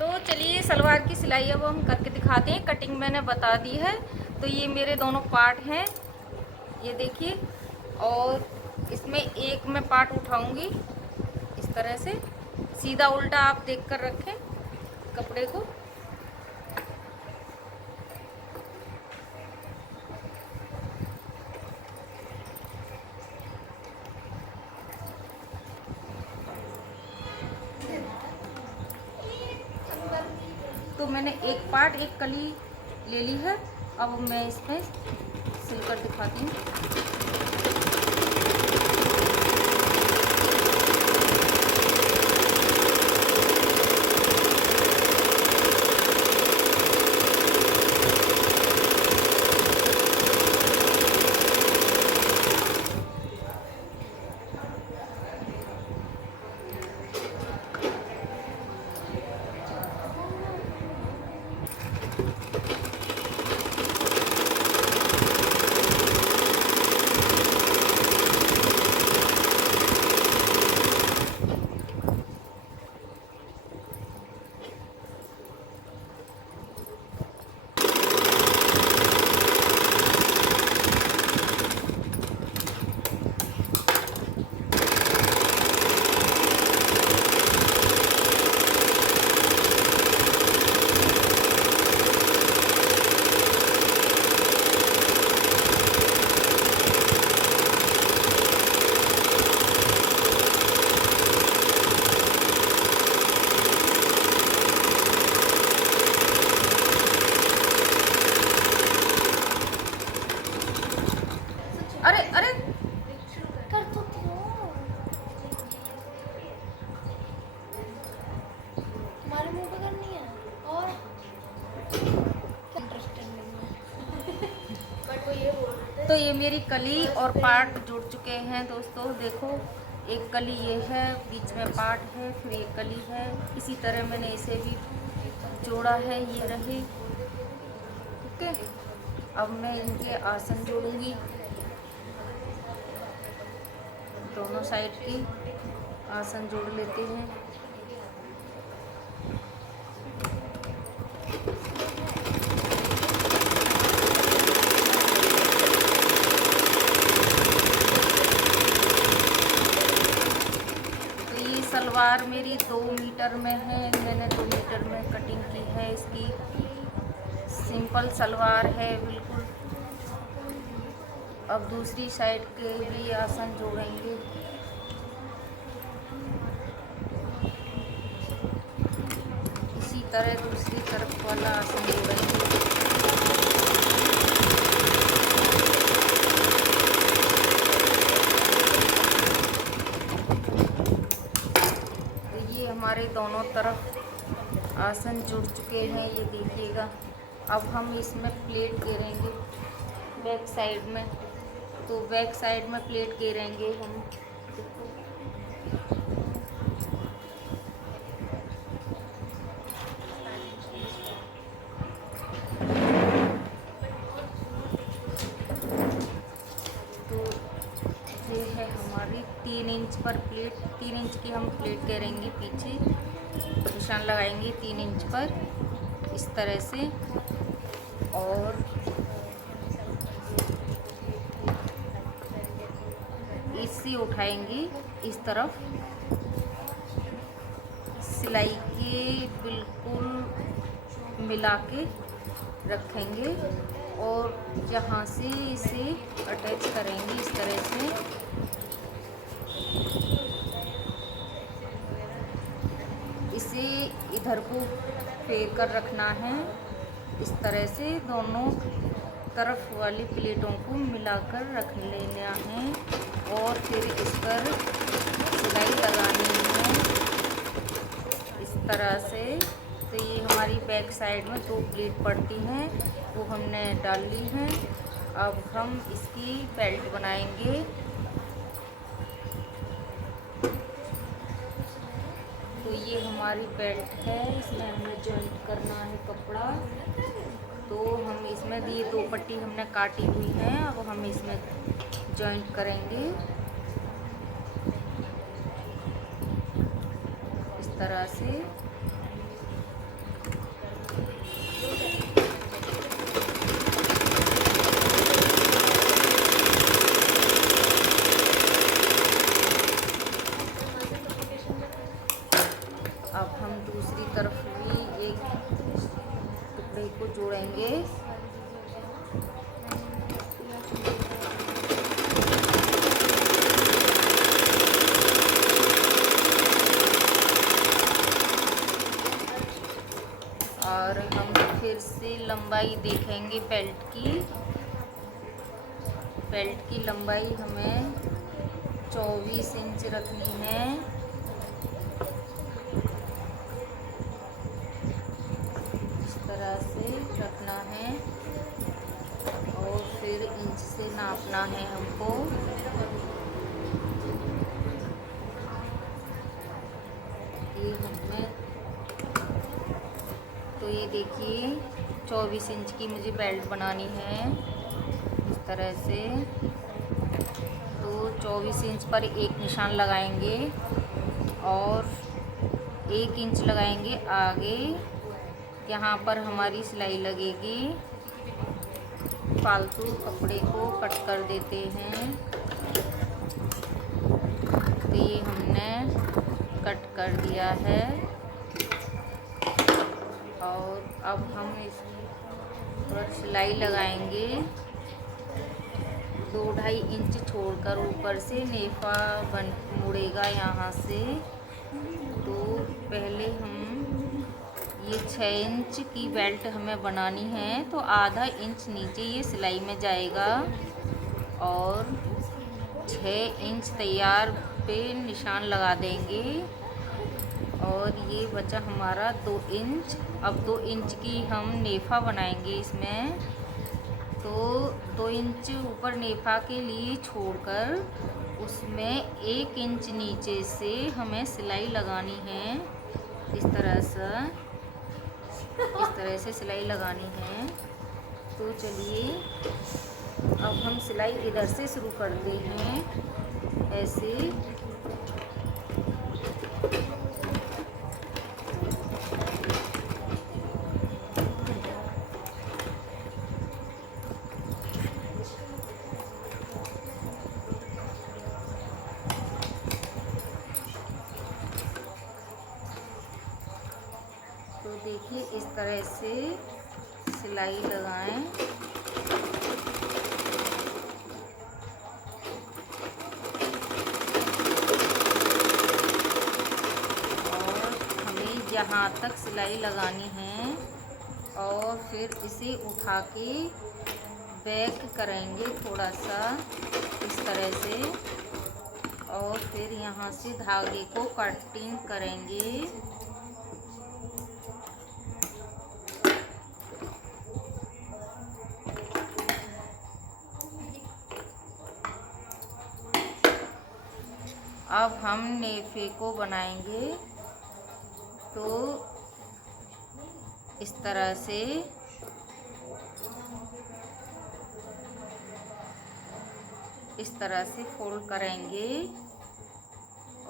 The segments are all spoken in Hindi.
तो चलिए सलवार की सिलाई अब हम करके दिखाते हैं। कटिंग मैंने बता दी है। तो ये मेरे दोनों पार्ट हैं, ये देखिए। और इसमें एक मैं पार्ट उठाऊंगी इस तरह से, सीधा उल्टा आप देख कर रखें कपड़े को। तो मैंने एक पार्ट, एक कली ले ली है। अब मैं इसमें सिलकर दिखाती हूँ। अरे अरे कर तो दो। तुम्हारे मुंह पे करनी है और इंटरेस्टेड नहीं है। बट वो ये बोल रहे थे। तो ये मेरी कली और पार्ट जुड़ चुके हैं दोस्तों। देखो, एक कली ये है, बीच में पार्ट है, फिर एक कली है। इसी तरह मैंने इसे भी जोड़ा है, ये रहे। ठीक है, अब मैं इनके आसन जोड़ूंगी, दोनों साइड की आसन जोड़ लेते हैं। तो ये सलवार मेरी 2 मीटर में है, मैंने 2 मीटर में कटिंग की है इसकी। सिंपल सलवार है बिल्कुल। अब दूसरी साइड के भी आसन जोड़ेंगे। इसी तरह दूसरी तरफ वाला आसन जोड़ेंगे। तो ये हमारे दोनों तरफ आसन जुड़ चुके हैं, ये देखिएगा। अब हम इसमें प्लेट घेरेंगे बैक साइड में। तो बैक साइड में प्लेट घेरेंगे हम। तो ये है हमारी 3 इंच पर प्लेट। 3 इंच की हम प्लेट घेरेंगे, पीछे निशान लगाएंगे 3 इंच पर इस तरह से। और इसे उठाएंगे इस तरफ, सिलाई के बिल्कुल मिला के रखेंगे और यहाँ से इसे अटैच करेंगे इस तरह से। इसे इधर को फेर कर रखना है इस तरह से। दोनों तरफ वाली प्लेटों को मिलाकर रख लेना है और फिर इस पर सिलाई लगानी है इस तरह से। तो ये हमारी बैक साइड में 2 प्लेट पड़ती हैं, वो हमने डाल ली हैं। अब हम इसकी बेल्ट बनाएंगे। तो ये हमारी बेल्ट है, इसमें हमें जॉइंट करना है कपड़ा। तो हम इसमें ये 2 पट्टी हमने काटी हुई हैं, अब हम इसमें जॉइंट करेंगे इस तरह से। हम दूसरी तरफ भी एक टुकड़े को जोड़ेंगे। और हम फिर से लंबाई देखेंगे बेल्ट की। बेल्ट की लंबाई हमें 24 इंच रखनी है। इस तरह से रखना है और फिर इंच से नापना है हमको। ये हमने तो ये देखिए 24 इंच की मुझे बेल्ट बनानी है इस तरह से। तो 24 इंच पर एक निशान लगाएंगे और 1 इंच लगाएंगे आगे, यहाँ पर हमारी सिलाई लगेगी। फालतू कपड़े को कट कर देते हैं। तो ये हमने कट कर दिया है और अब हम इस पर सिलाई लगाएंगे 2-2.5 इंच छोड़कर। ऊपर से नेफा मुड़ेगा यहाँ से। तो पहले हम ये 6 इंच की बेल्ट हमें बनानी है, तो आधा इंच नीचे ये सिलाई में जाएगा और 6 इंच तैयार पे निशान लगा देंगे और ये बचा हमारा 2 इंच। अब 2 इंच की हम नेफा बनाएंगे इसमें। तो 2 इंच ऊपर नेफा के लिए छोड़कर उसमें 1 इंच नीचे से हमें सिलाई लगानी है। इस तरह से सिलाई लगानी है। तो चलिए अब हम सिलाई इधर से शुरू करते हैं ऐसे। तो देखिए इस तरह से सिलाई लगाएं। और हमें यहाँ तक सिलाई लगानी है और फिर इसे उठा के बैक करेंगे थोड़ा सा इस तरह से और फिर यहाँ से धागे को कटिंग करेंगे। अब हम नेफे को बनाएंगे। तो इस तरह से फोल्ड करेंगे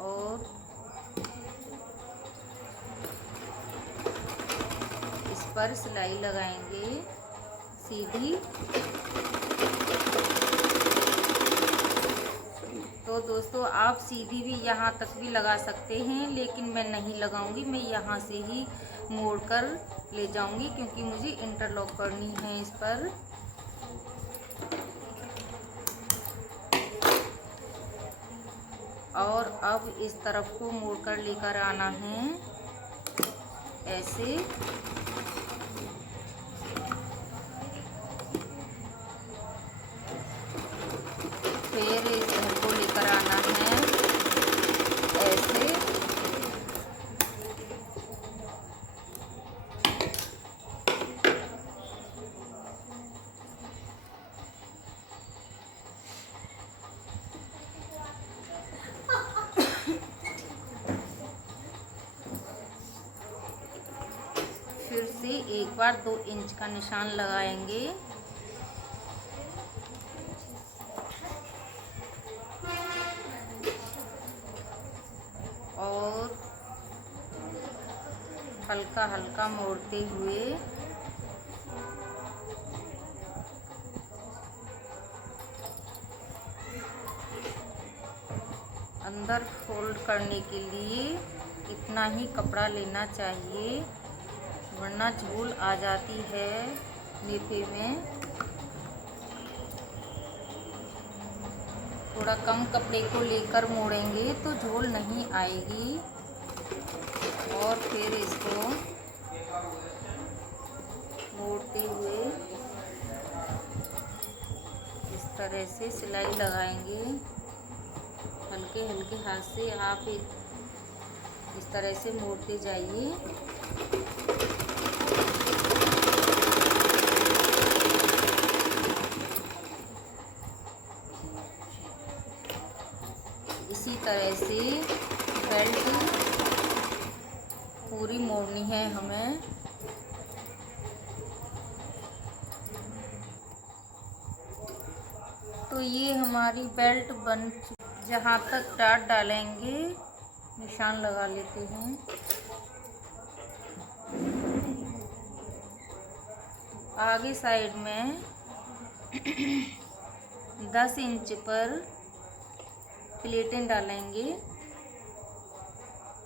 और इस पर सिलाई लगाएंगे सीधी। तो दोस्तों आप सीधी भी यहाँ तक भी लगा सकते हैं, लेकिन मैं नहीं लगाऊंगी। मैं यहाँ से ही मोड़कर ले जाऊंगी क्योंकि मुझे इंटरलॉक करनी है इस पर। और अब इस तरफ को मोड़कर लेकर आना है ऐसे। फिर इस घर को लेकर आना है ऐसे। फिर से एक बार 2 इंच का निशान लगाएंगे और हल्का हल्का मोड़ते हुए अंदर फोल्ड करने के लिए इतना ही कपड़ा लेना चाहिए, वरना झोल आ जाती है नेफे में। थोड़ा कम कपड़े को लेकर मोड़ेंगे तो झोल नहीं आएगी। और फिर इसको मोड़ते हुए इस तरह से सिलाई लगाएंगे। हल्के हल्के हाथ से आप इस तरह से मोड़ते जाइए। इसी तरह से बेल्ट पूरी मोड़नी है हमें। तो ये हमारी बेल्ट बन, जहाँ तक डाट डालेंगे निशान लगा लेते हैं। आगे साइड में 10 इंच पर प्लेटें डालेंगे।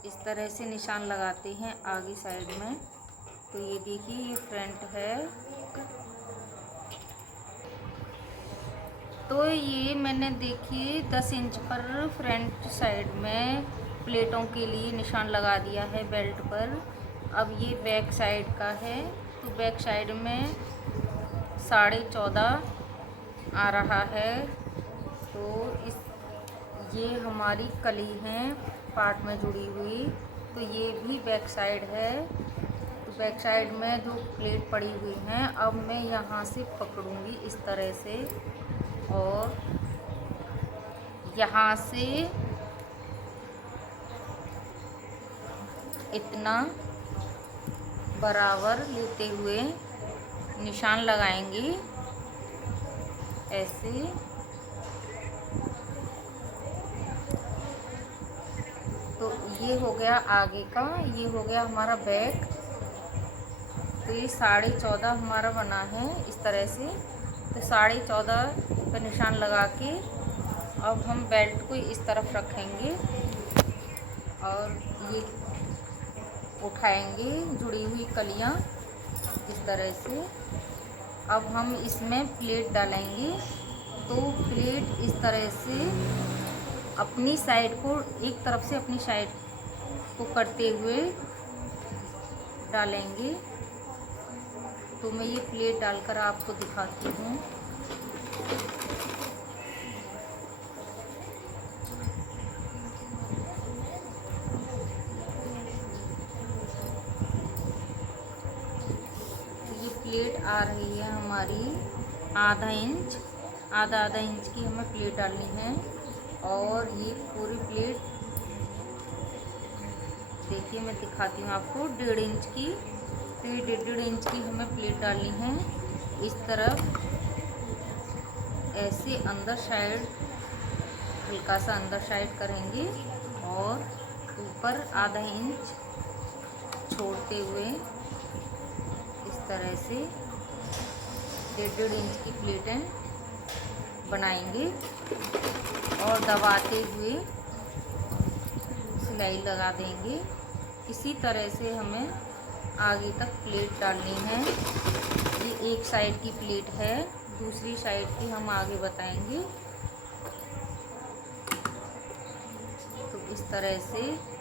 इस तरह से निशान लगाते हैं आगे साइड में। तो ये देखिए, ये फ्रंट है। तो ये मैंने देखिए 10 इंच पर फ्रंट साइड में प्लेटों के लिए निशान लगा दिया है बेल्ट पर। अब ये बैक साइड का है, तो बैक साइड में 14.5 आ रहा है। तो ये हमारी कली हैं पार्ट में जुड़ी हुई, तो ये भी बैक साइड है। तो बैक साइड में जो प्लेट पड़ी हुई हैं, अब मैं यहाँ से पकड़ूंगी इस तरह से, और यहाँ से इतना बराबर लेते हुए निशान लगाएंगे ऐसे। तो ये हो गया आगे का, ये हो गया हमारा बैक। तो ये 14.5 हमारा बना है इस तरह से। तो 14.5 पर निशान लगा के अब हम बेल्ट को इस तरफ रखेंगे और ये उठाएंगे जुड़ी हुई कलियां इस तरह से। अब हम इसमें प्लेट डालेंगे। तो प्लेट इस तरह से अपनी साइड को, एक तरफ से अपनी साइड को करते हुए डालेंगे। तो मैं ये प्लेट डालकर आपको दिखाती हूँ। ये प्लेट आ रही है हमारी आधा इंच की हमें प्लेट डालनी है। और ये पूरी प्लेट देखिए, मैं दिखाती हूँ आपको, 1.5 इंच की। तो ये 1.5 इंच की हमें प्लेट डालनी है। इस तरफ ऐसे अंदर साइड, हल्का सा अंदर साइड करेंगे और ऊपर आधा इंच छोड़ते हुए इस तरह से 1.5 इंच की प्लेटें बनाएंगे और दबाते हुए सिलाई लगा देंगे। इसी तरह से हमें आगे तक प्लेट डालनी है। ये एक साइड की प्लेट है, दूसरी साइड की हम आगे बताएंगे। तो इस तरह से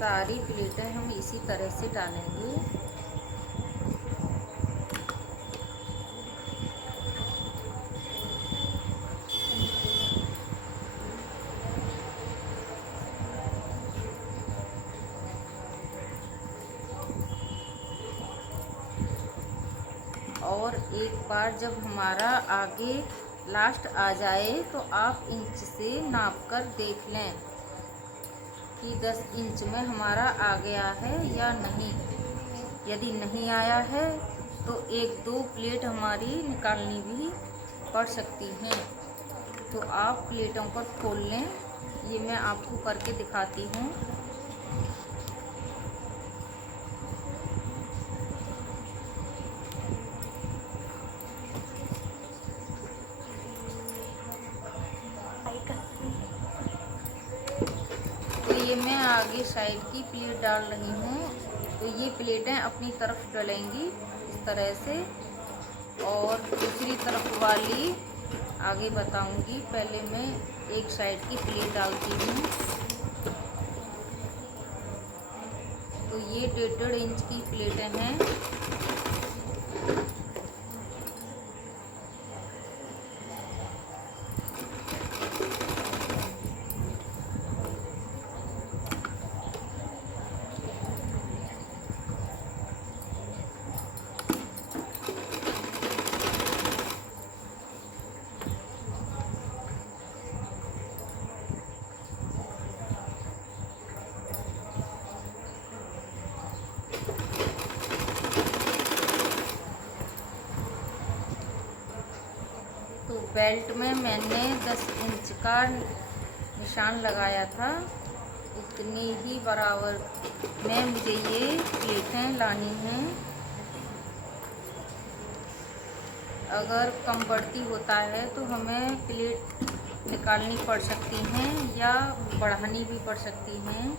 सारी प्लेटें हम इसी तरह से डालेंगे। और एक बार जब हमारा आगे लास्ट आ जाए तो आप इंच से नाप कर देख लें कि 10 इंच में हमारा आ गया है या नहीं। यदि नहीं आया है तो 1-2 प्लेट हमारी निकालनी भी पड़ सकती हैं, तो आप प्लेटों पर खोल लें। ये मैं आपको करके दिखाती हूँ। तो ये मैं आगे साइड की प्लेट डाल रही हूँ। तो ये प्लेटें अपनी तरफ डलेंगी इस तरह से, और दूसरी तरफ वाली आगे बताऊंगी। पहले मैं एक साइड की प्लेट डालती हूँ। तो ये 1.5 इंच की प्लेटें हैं। तो बेल्ट में मैंने 10 इंच का निशान लगाया था। इतनी ही बराबर में मुझे ये प्लेटें लानी हैं। अगर कम बढ़ती होता है तो हमें प्लेट निकालनी पड़ सकती हैं या बढ़ानी भी पड़ सकती हैं।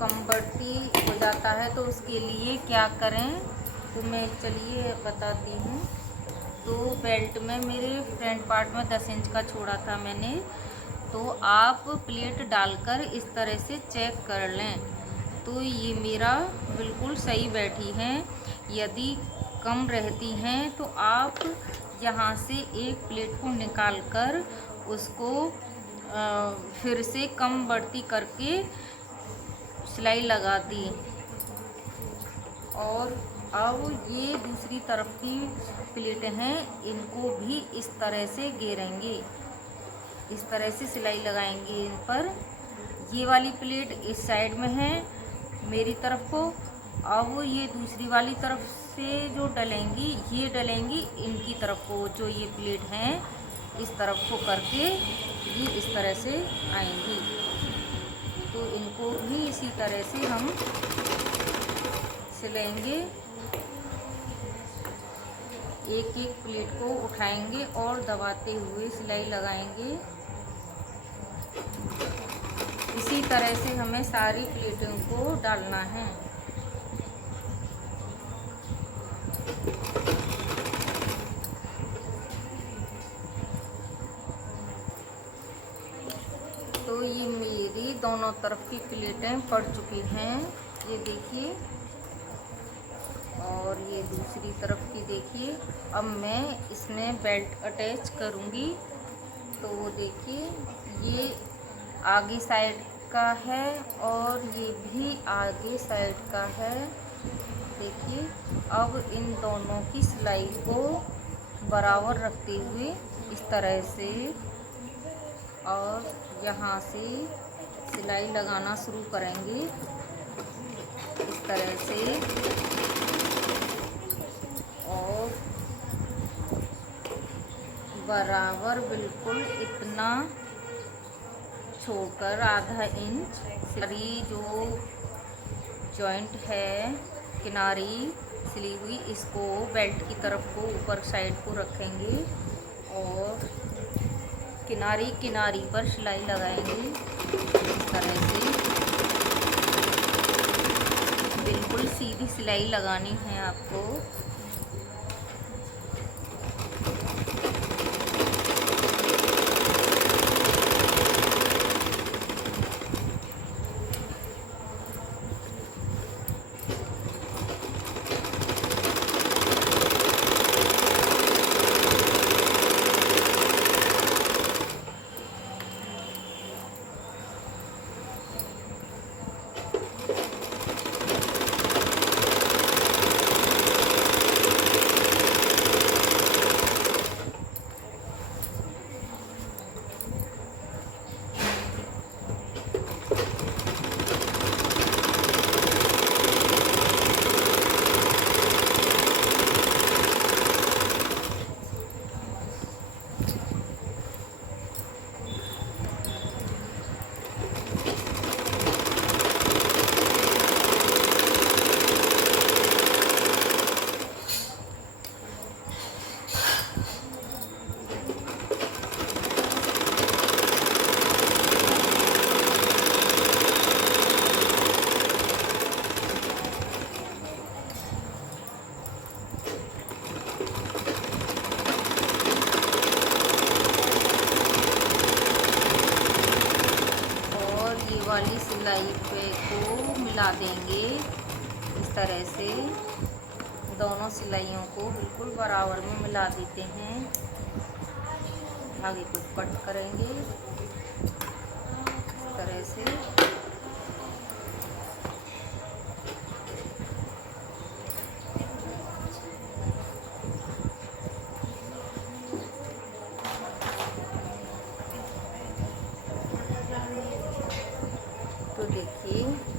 कम बढ़ती हो जाता है तो उसके लिए क्या करें, तो मैं चलिए बताती हूँ। तो बेल्ट में मेरे फ्रंट पार्ट में 10 इंच का छोड़ा था मैंने। तो आप प्लेट डालकर इस तरह से चेक कर लें। तो ये मेरा बिल्कुल सही बैठी हैं। यदि कम रहती हैं तो आप यहाँ से एक प्लेट को निकाल कर उसको फिर से कम बढ़ती करके सिलाई लगा दी। और अब ये दूसरी तरफ की प्लेटें हैं, इनको भी इस तरह से घेरेंगे, इस तरह से सिलाई लगाएंगे इन पर। ये वाली प्लेट इस साइड में है मेरी तरफ को। अब ये दूसरी वाली तरफ से जो डलेंगी, ये डलेंगी इनकी तरफ को। जो ये प्लेट हैं इस तरफ को करके ये इस तरह से आएंगी। तो इनको भी इसी तरह से हम सिलेंगे। एक एक प्लेट को उठाएंगे और दबाते हुए सिलाई लगाएंगे। इसी तरह से हमें सारी प्लेटों को डालना है। तो ये मेरी दोनों तरफ की प्लेटें पड़ चुकी हैं, ये देखिए। और ये दूसरी तरफ की देखिए। अब मैं इसमें बेल्ट अटैच करूँगी। तो वो देखिए, ये आगे साइड का है और ये भी आगे साइड का है। देखिए, अब इन दोनों की सिलाई को बराबर रखते हुए इस तरह से और यहाँ से सिलाई लगाना शुरू करेंगे इस तरह से। और बराबर बिल्कुल इतना छोड़कर आधा इंच सिलाई जो जॉइंट है किनारी सिली हुई, इसको बेल्ट की तरफ को ऊपर साइड को रखेंगे और किनारी पर सिलाई लगाएंगे इस तरह से। बिल्कुल सीधी सिलाई लगानी है आपको। मिला देंगे। इस तरह से दोनों सिलाइयों को बिल्कुल बराबर में मिला देते हैं। धागे को कट करेंगे इस तरह से। तो देखिए